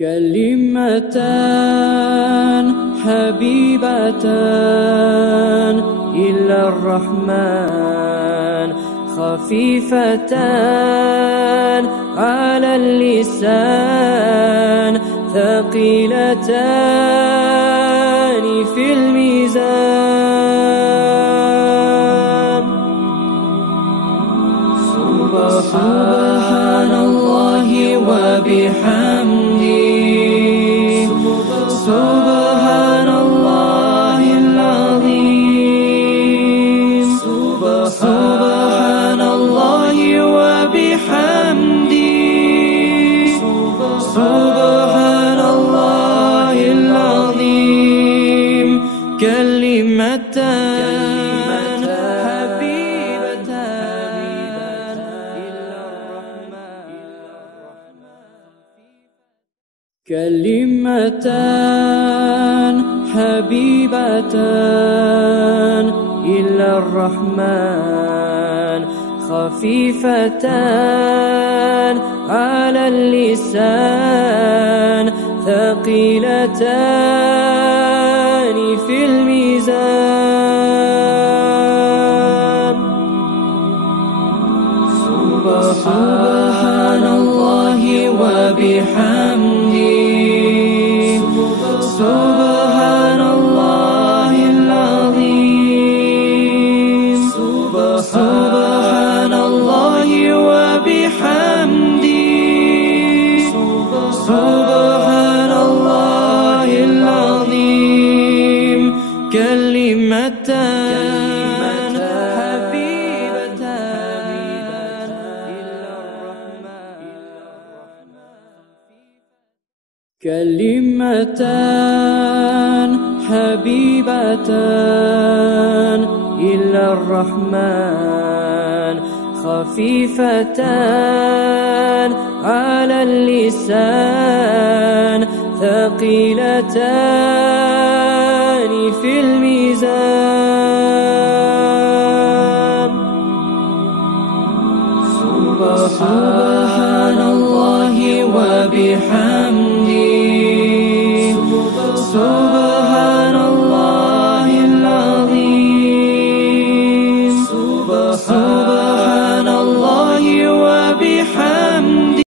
كلمتان حبيبتان إلى الرحمن خفيفتان على اللسان ثقيلتان في الميزان. سبحان الله وبحمده سبحان الله العظيم. سبحان الله وبحمده سبحان الله العظيم. كلمتان حبيبتان إلى الرحمن كلمتان حبيبتان إلى الرحمن خفيفتان على اللسان ثقيلتان في الميزان. سبحان الله وبحمده سبحان الله العظيم. سبحان الله وبحمده سبحان الله العظيم. كلمتان حبيبتان إلى الرحمن كلمتان حبيبتان إلى الرحمن خفيفتان على اللسان ثقيلتان في الميزان. سبحان الله وبحمده